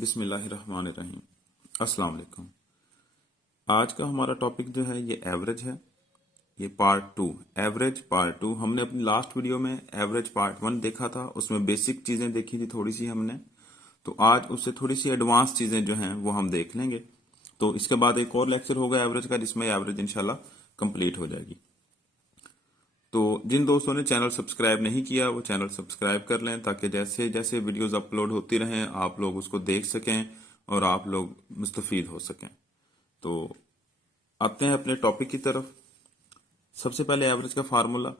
बिस्मिल्लाहिर्रहमानिर्रहीम। अस्सलाम वालेकुम। आज का हमारा टॉपिक जो है ये एवरेज है। ये part two, average part two. हमने अपनी लास्ट वीडियो में एवरेज पार्ट वन देखा था, उसमें बेसिक चीजें देखी थी थोड़ी सी हमने। तो आज उससे थोड़ी सी एडवांस चीजें जो हैं वो हम देख लेंगे। तो इसके बाद एक और लेक्चर होगा एवरेज का, जिसमें एवरेज इंशाल्लाह कंप्लीट हो जाएगी। तो जिन दोस्तों ने चैनल सब्सक्राइब नहीं किया वो चैनल सब्सक्राइब कर लें, ताकि जैसे जैसे वीडियोस अपलोड होती रहें आप लोग उसको देख सकें और आप लोग मुस्तफीद हो सकें। तो आते हैं अपने टॉपिक की तरफ। सबसे पहले एवरेज का formula.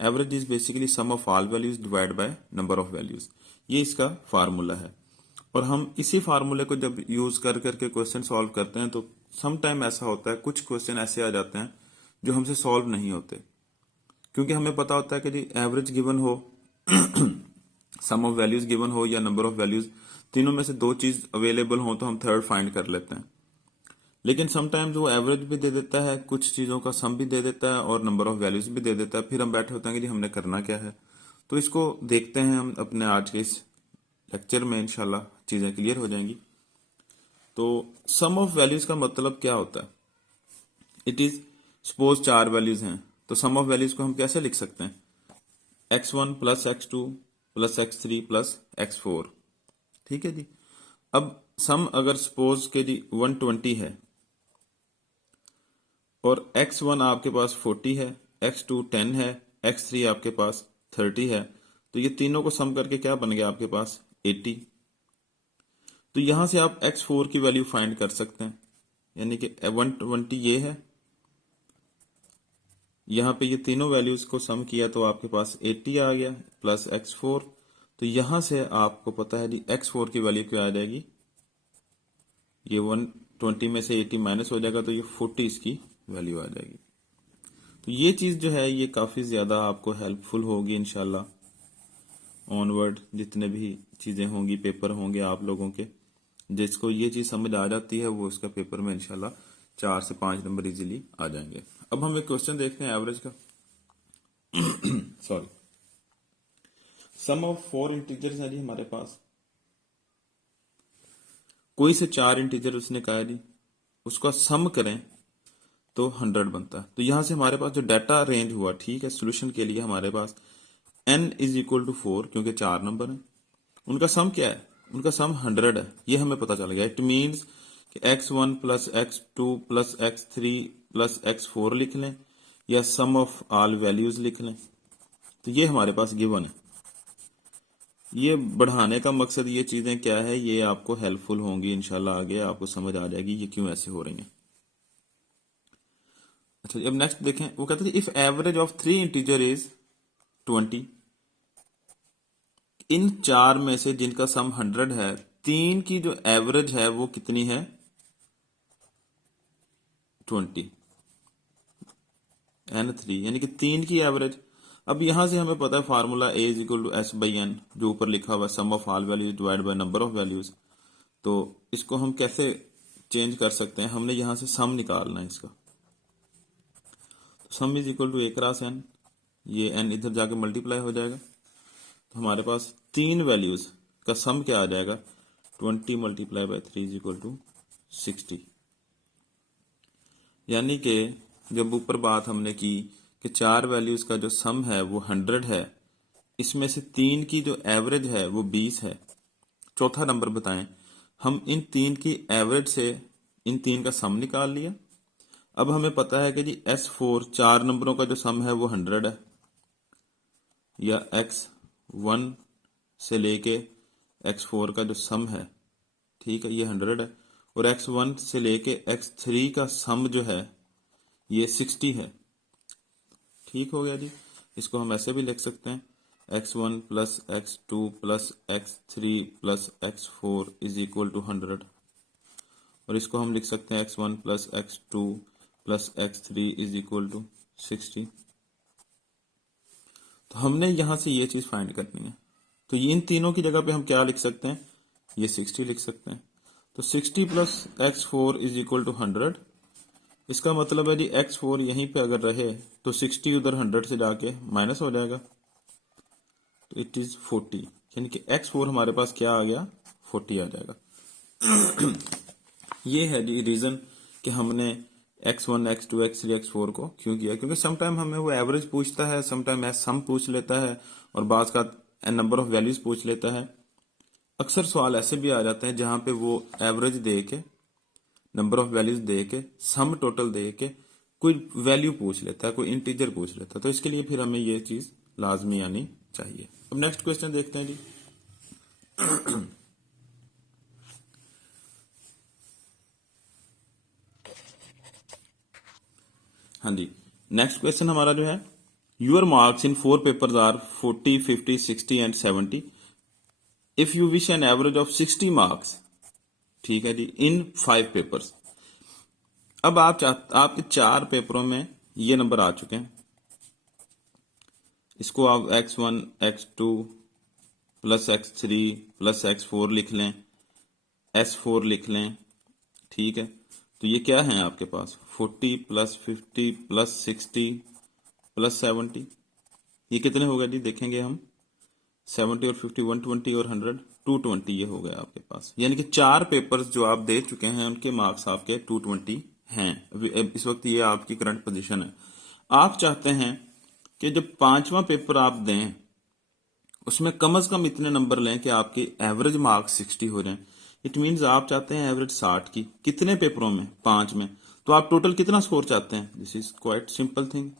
Average is basically sum of all values divide by number of values. ये इसका फार्मूला है। और हम इसी फार्मूले को जब यूज कर करके क्वेश्चन सॉल्व करते हैं तो सम टाइम ऐसा होता है, कुछ क्वेश्चन ऐसे आ जाते हैं जो हमसे सॉल्व नहीं होते, क्योंकि हमें पता होता है कि जी एवरेज गिवन हो, सम ऑफ वैल्यूज गिवन हो या नंबर ऑफ वैल्यूज, तीनों में से दो चीज अवेलेबल हो तो हम थर्ड फाइंड कर लेते हैं। लेकिन समटाइम्स वो एवरेज भी दे देता है, कुछ चीजों का सम भी दे देता है और नंबर ऑफ वैल्यूज भी दे देता है। फिर हम बैठे होते हैं कि जी हमने करना क्या है। तो इसको देखते हैं हम अपने आज के इस लेक्चर में, इंशाल्लाह चीजें क्लियर हो जाएंगी। तो सम ऑफ वैल्यूज का मतलब क्या होता है? इट इज, सपोज चार वैल्यूज हैं तो सम ऑफ वैल्यूज को हम कैसे लिख सकते हैं? x1 plus x2 plus x3 plus x4। ठीक है जी। अब सम अगर सपोज के जी 120 है और x1 आपके पास 40 है, x2 10 है, x3 आपके पास 30 है, तो ये तीनों को सम करके क्या बन गया आपके पास 80। तो यहां से आप x4 की वैल्यू फाइंड कर सकते हैं, यानी कि 120 ये है, यहाँ पे ये तीनों वैल्यूज को सम किया तो आपके पास 80 आ गया प्लस x4। तो यहां से आपको पता है जी x4 की वैल्यू क्या आ जाएगी, ये 120 में से 80 माइनस हो जाएगा तो ये 40 इसकी वैल्यू आ जाएगी। तो ये चीज जो है ये काफी ज्यादा आपको हेल्पफुल होगी इंशाल्लाह। ऑनवर्ड जितने भी चीजें होंगी, पेपर होंगे आप लोगों के, जिसको ये चीज समझ आ जाती है वो इसका पेपर में इंशाल्लाह 4 से 5 नंबर इजीली आ जाएंगे। अब हम एक क्वेश्चन देखते हैं एवरेज का। सॉरी, सम ऑफ 4 इंटीजर्स है जी हमारे पास। कोई से 4 इंटीजर उसने कहा है जी, उसका सम करें तो 100 बनता है। तो यहां से हमारे पास जो डाटा अरेंज हुआ, ठीक है, सोल्यूशन के लिए हमारे पास n इज इक्वल टू 4, क्योंकि 4 नंबर है। उनका सम क्या है? उनका सम 100 है, ये हमें पता चल गया। इट मीन्स कि x1 plus x2 plus x3 plus x4 लिख लें या सम ऑफ ऑल वैल्यूज लिख लें। तो ये हमारे पास गिवन है। ये बढ़ाने का मकसद, ये चीजें क्या है, ये आपको हेल्पफुल होंगी इंशाल्लाह। आगे आपको समझ आ जाएगी ये क्यों ऐसे हो रही हैं। अच्छा, अब नेक्स्ट देखें। वो कहते हैं if average of 3 integer is 20, इन 4 में से जिनका सम 100 है, 3 की जो एवरेज है वो कितनी है? 20 n3, यानी कि 3 की एवरेज। अब यहां से हमें पता है formula a is equal to s by n, जो ऊपर लिखा हुआ है sum of all values divide by number of values. तो इसको हम कैसे चेंज कर सकते हैं? हमने यहां से सम निकालना है इसका। Sum is equal to a cross n, ये n इधर जाके मल्टीप्लाई हो जाएगा। तो हमारे पास 3 वैल्यूज का सम क्या आ जाएगा? 20 multiply by 3 is equal to 60। यानी कि जब ऊपर बात हमने की कि 4 वैल्यूज का जो सम है वो 100 है, इसमें से 3 की जो एवरेज है वो 20 है। चौथा नंबर बताएं। हम इन 3 की एवरेज से इन 3 का सम निकाल लिया। अब हमें पता है कि जी S4 4 नंबरों का जो सम है वो 100 है, या X1 से लेके X4 का जो सम है, ठीक है, ये 100 है। और X1 से लेके X3 का सम जो है ये 60 है। ठीक हो गया जी। इसको हम ऐसे भी लिख सकते हैं, x1 plus x2 plus x3 plus x4 is equal to 100। और इसको हम लिख सकते हैं x1 plus x2 plus x3 is equal to 60। तो हमने यहां से ये चीज फाइंड करनी है। तो इन तीनों की जगह पे हम क्या लिख सकते हैं? ये 60 लिख सकते हैं। तो 60 plus x4 is equal to 100। इसका मतलब है जी x4 यहीं पे अगर रहे तो 60 उधर 100 से जाके माइनस हो जाएगा, तो इट इज 40। यानी कि x4 हमारे पास क्या आ गया? 40 आ जाएगा। ये है जी रीजन कि हमने x1 x2 x3 x4 को क्यों किया, क्योंकि समटाइम हमें वो एवरेज पूछता है, समटाइम सम पूछ लेता है और बाज का नंबर ऑफ वैल्यूज पूछ लेता है। अक्सर सवाल ऐसे भी आ जाते हैं जहां पे वो एवरेज दे के, नंबर ऑफ वैल्यूज दे के, सम टोटल दे के कोई वैल्यू पूछ लेता है, कोई इंटीजर पूछ लेता है। तो इसके लिए फिर हमें ये चीज लाजमी आनी चाहिए। अब नेक्स्ट क्वेश्चन देखते हैं जी। हाँ जी, नेक्स्ट क्वेश्चन हमारा जो है, your marks in 4 papers are 40, 50, 60 and 70 if you wish an average of 60 marks, ठीक है जी, इन 5 पेपर्स। अब आपके 4 पेपरों में ये नंबर आ चुके हैं, इसको आप x1 x2 plus x3 plus x4 लिख लें, s4 लिख लें, ठीक है। तो ये क्या है आपके पास 40 प्लस 50 प्लस 60 प्लस 70, ये कितने हो गए जी, देखेंगे हम। 70 और 50 120 और 100 220 ये हो गया आपके पास। यानी कि 4 पेपर्स जो आप दे चुके हैं उनके मार्क्स आपके 220 हैं। इस वक्त ये आपकी करंट पोजीशन है। आप चाहते हैं कि जब 5वां पेपर आप दें उसमें कम से कम इतने नंबर लें कि आपके एवरेज मार्क्स 60 हो जाएं। इट मींस आप चाहते हैं एवरेज 60 की, कितने पेपरों में, 5 में। तो आप टोटल कितना स्कोर चाहते हैं? This is quite simple thing.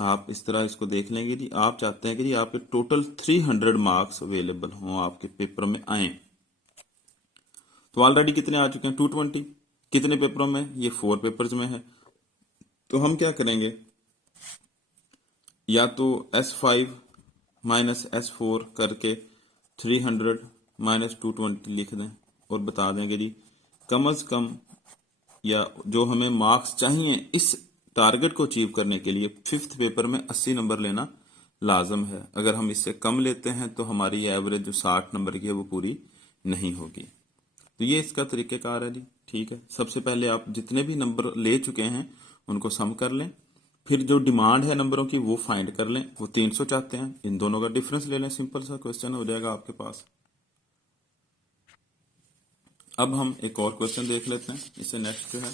आप इस तरह इसको देख लेंगे जी, आप चाहते हैं कि जी आपके टोटल 300 मार्क्स अवेलेबल हों, आपके पेपर में आए। तो ऑलरेडी कितने आ चुके हैं 220। कितने पेपरों में? ये 4 पेपर्स में है। तो हम क्या करेंगे, या तो S5 माइनस S4 करके 300 माइनस 220 लिख दें और बता देंगे जी कम से कम, या जो हमें मार्क्स चाहिए इस टारगेट को अचीव करने के लिए 5th पेपर में 80 नंबर लेना लाजम है। अगर हम इससे कम लेते हैं तो हमारी एवरेज जो 60 नंबर की है वो पूरी नहीं होगी। तो ये इसका तरीकेकार है जी, ठीक है। सबसे पहले आप जितने भी नंबर ले चुके हैं उनको सम कर लें, फिर जो डिमांड है नंबरों की वो फाइंड कर लें। वो 300 चाहते हैं, इन दोनों का डिफरेंस ले लें, सिंपल सा क्वेश्चन हो जाएगा आपके पास। अब हम एक और क्वेश्चन देख लेते हैं, इससे नेक्स्ट जो है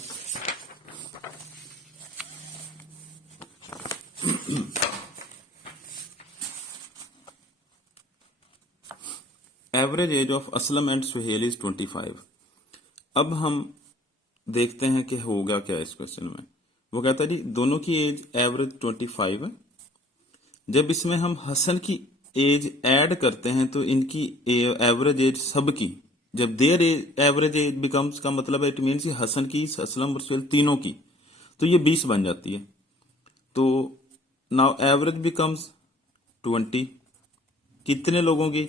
average age of Aslam and Suhel is 25। अब हम देखते हैं कि होगा क्या इस क्वेश्चन में। वो कहता है जी दोनों की एज एवरेज 25 है। जब इसमें हम हसन की एज ऐड करते हैं तो इनकी एवरेज एज सबकी, जब देयर एवरेज एज बिकम्स का मतलब है इट मीन्स हसन की, असलम और सुहेल तीनों की, तो ये 20 बन जाती है। तो नाउ एवरेज बिकम्स 20। कितने लोगों की?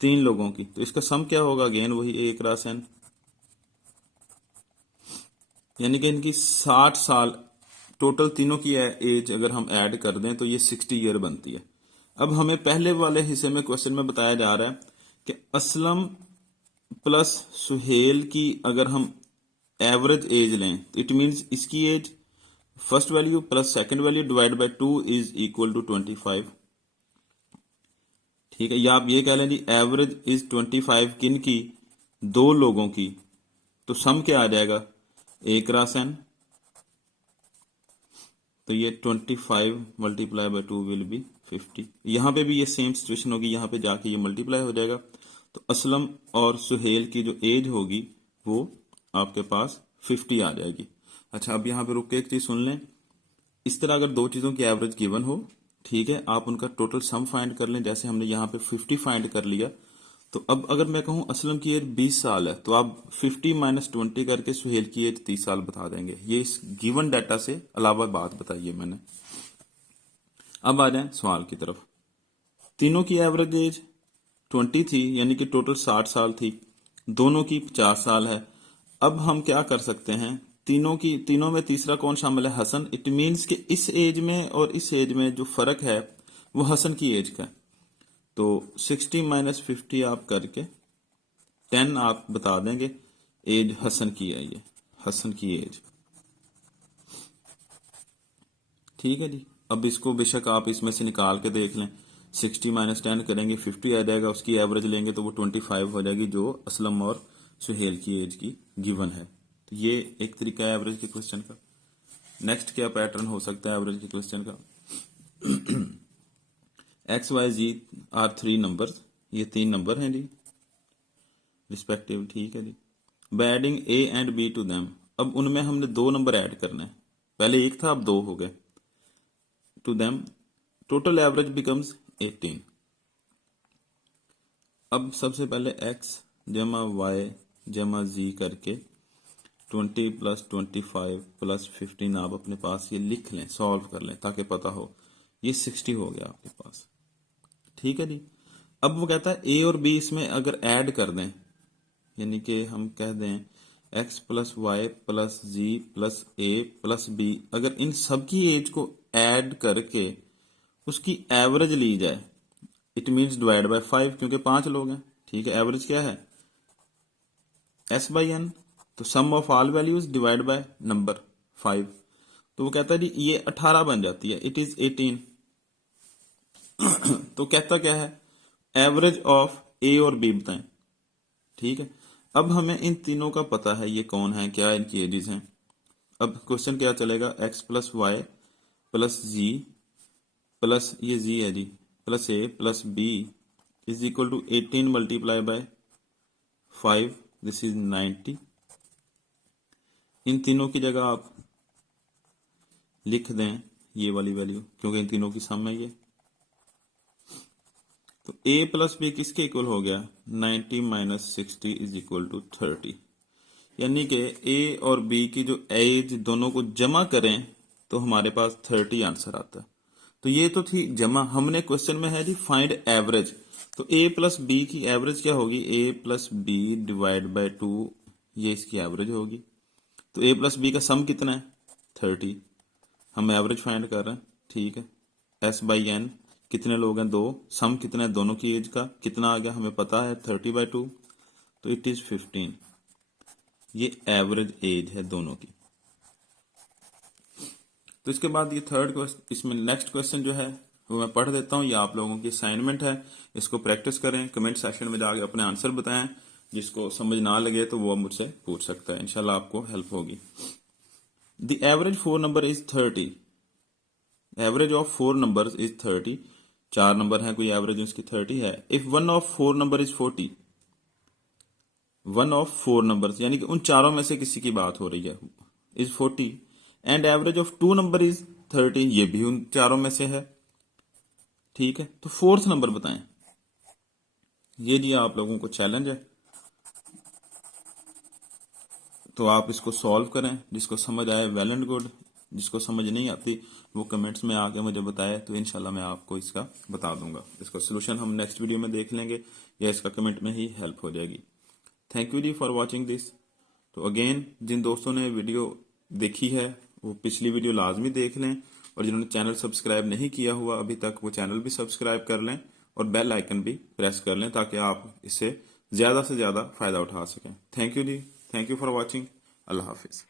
3 लोगों की। तो इसका सम क्या होगा? अगेन वही 1 क्रॉस n, यानी कि इनकी 60 साल टोटल तीनों की एज अगर हम ऐड कर दें तो ये 60 ईयर बनती है। अब हमें पहले वाले हिस्से में क्वेश्चन में बताया जा रहा है कि असलम प्लस सुहेल की अगर हम एवरेज एज लें तो इट मींस इसकी age first value plus second value divide by 2 is equal to 25, ठीक है। या आप ये कह लें जी एवरेज इज 25 किन की? 2 लोगों की। तो सम क्या आ जाएगा? 1 क्रॉस n। तो ये 25 मल्टीप्लाई बाय 2 विल बी 50। यहाँ पे भी ये सेम सिचुएशन होगी, यहाँ पे जाके ये मल्टीप्लाई हो जाएगा। तो असलम और सुहेल की जो एज होगी वो आपके पास 50 आ जाएगी। अच्छा, अब यहाँ पे रुक के एक चीज सुन लें। इस तरह अगर 2 चीजों की एवरेज गिवन हो, ठीक है, आप उनका टोटल सम फाइंड कर लें। जैसे हमने यहाँ पे 50 फाइंड कर लिया, तो अब अगर मैं कहूं असलम की एज 20 साल है तो आप 50 माइनस 20 करके सुहेल की एज 30 साल बता देंगे। ये इस गिवन डाटा से अलावा बात बताई है मैंने। अब आ जाए सवाल की तरफ। तीनों की एवरेज एज 20 थी, यानी कि टोटल 60 साल थी। दोनों की 50 साल है। अब हम क्या कर सकते हैं, तीनों में तीसरा कौन शामिल है? हसन। इट मीन्स कि इस एज में और इस एज में जो फर्क है वो हसन की एज का है। तो 60 माइनस 50 आप करके 10 आप बता देंगे एज हसन की है, ये हसन की एज, ठीक है जी। अब इसको बेशक आप इसमें से निकाल के देख लें। 60 माइनस 10 करेंगे 50 आ जाएगा, उसकी एवरेज लेंगे तो वो 25 हो जाएगी, जो असलम और सुहेल की एज की गिवन है। तो ये एक तरीका है एवरेज के क्वेश्चन का। नेक्स्ट क्या पैटर्न हो सकता है एवरेज के क्वेश्चन का? X y z are 3 number, ये 3 नंबर हैं जी रिस्पेक्टिव, ठीक है जी। By adding a and b to them, अब उनमें हमने 2 नंबर ऐड करने हैं, पहले 1 था अब 2 हो गए। To them total average becomes 18। अब सबसे पहले x जमा y जमा z करके 20 प्लस 25 प्लस 15 आप अपने पास ये लिख लें, सॉल्व कर लें ताकि पता हो। ये 60 हो गया आपके पास, ठीक है जी। अब वो कहता है a और b इसमें अगर ऐड कर दें, यानी कि हम कह दें x plus y plus z plus a plus B, अगर इन सब की एज को ऐड करके उसकी एवरेज ली जाए, इट मीन्स डिवाइड बाय 5, क्योंकि 5 लोग हैं, ठीक है। एवरेज क्या है? s बाई एन, तो sum of all values divide by number 5, तो वो कहता है जी ये 18 बन जाती है, इट इज 18। तो कहता क्या है? एवरेज ऑफ ए और बी बताएं, ठीक है। अब हमें इन तीनों का पता है ये कौन है, क्या इनकी एजेस हैं। अब क्वेश्चन क्या चलेगा? x plus y plus z plus ये जी है z plus a plus b is equal to 18 multiply by 5, this is 90। इन तीनों की जगह आप लिख दें ये वाली वैल्यू, क्योंकि इन तीनों की सम है ये। तो a प्लस बी किसके इक्वल हो गया? 90 माइनस 60 इज इक्वल टू 30, यानी कि a और b की जो एज दोनों को जमा करें तो हमारे पास 30 आंसर आता है। तो ये तो थी जमा, हमने क्वेश्चन में है जी फाइंड एवरेज, तो a प्लस बी की एवरेज क्या होगी? a plus B divide by 2, ये इसकी एवरेज होगी। तो a प्लस बी का सम कितना है? 30, हम एवरेज फाइंड कर रहे हैं, ठीक है। s बाई एन, कितने लोग हैं? 2, सम कितना है दोनों की एज का, कितना आ गया हमें पता है 30 बाई 2, तो इट इज 15। ये एवरेज एज है दोनों की। तो इसके बाद ये थर्ड क्वेश्चन, इसमें नेक्स्ट क्वेश्चन जो है वो मैं पढ़ देता हूँ, ये आप लोगों की असाइनमेंट है, इसको प्रैक्टिस करें, कमेंट सेक्शन में जाकर अपने आंसर बताएं। जिसको समझ ना लगे तो वो मुझसे पूछ सकता है, इंशाल्लाह आपको हेल्प होगी। The average 4 number is 30, average of 4 number is 30, 4 number है, कोई एवरेज उसकी 30 है। If one of 4 number is 40, one of 4 numbers यानी कि उन चारों में से किसी की बात हो रही है, is 40, and average of 2 number is 30, ये भी उन चारों में से है, ठीक है। तो फोर्थ नंबर बताएं। ये जी आप लोगों को चैलेंज है, तो आप इसको सॉल्व करें, जिसको समझ आए वेल एंड गुड, जिसको समझ नहीं आती वो कमेंट्स में आके मुझे बताए, तो इंशाल्लाह मैं आपको इसका बता दूंगा। इसका सोल्यूशन हम नेक्स्ट वीडियो में देख लेंगे या इसका कमेंट में ही हेल्प हो जाएगी। थैंक यू जी फॉर वॉचिंग दिस। तो अगेन जिन दोस्तों ने वीडियो देखी है वो पिछली वीडियो लाजमी देख लें, और जिन्होंने चैनल सब्सक्राइब नहीं किया हुआ अभी तक वो चैनल भी सब्सक्राइब कर लें और बेल आइकन भी प्रेस कर लें, ताकि आप इससे ज़्यादा से ज़्यादा फ़ायदा उठा सकें। थैंक यू जी, थैंक यू फॉर वॉचिंग। अल्लाह हाफिज़।